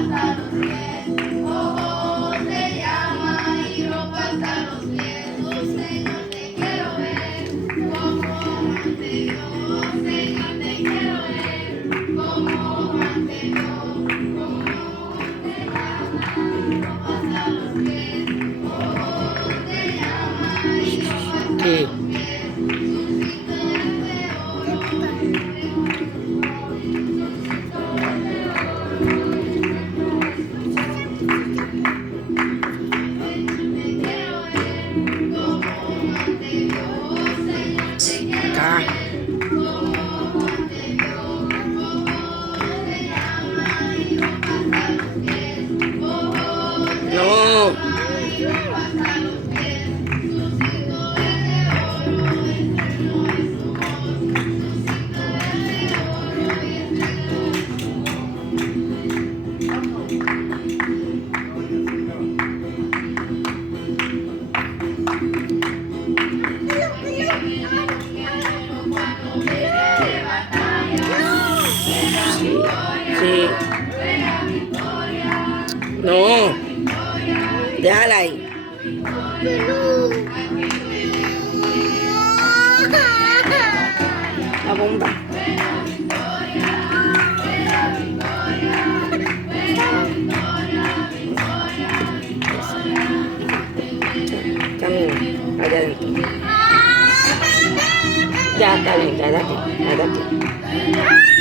hasta los pies. Oh, oh, te llama y ropa hasta los pies. Oh, Señor, te quiero ver como ante Dios. Señor, te quiero ver como ante Dios. Oh, te llama y ropa hasta los pies. Oh, oh, te llama y ropa hasta los ¿Qué? pies. Acá. No. Sí. No. Déjala ahí. La bomba. Camina, allá adentro. Ya está bien, ya date, ya date.